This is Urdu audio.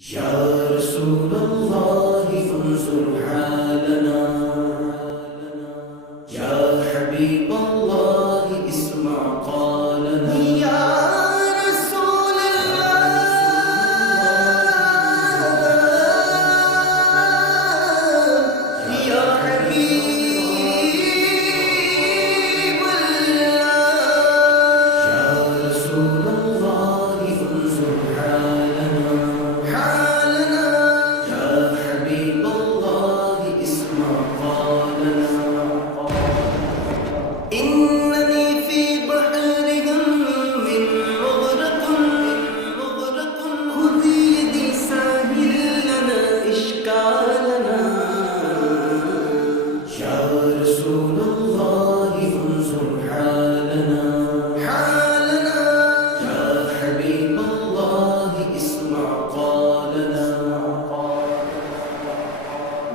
يا رسول الله انظر حالنا، يا حبيب الله اسمع قالنا. يا رسول الله، يا حبيب الله، يا رسول الله انظر حالنا، إنني في بحر غم مغرق، خذ يدي ساهل لنا إشكالنا. يا رسول الله انظر حالنا، يا حبيب الله اسمع قالنا.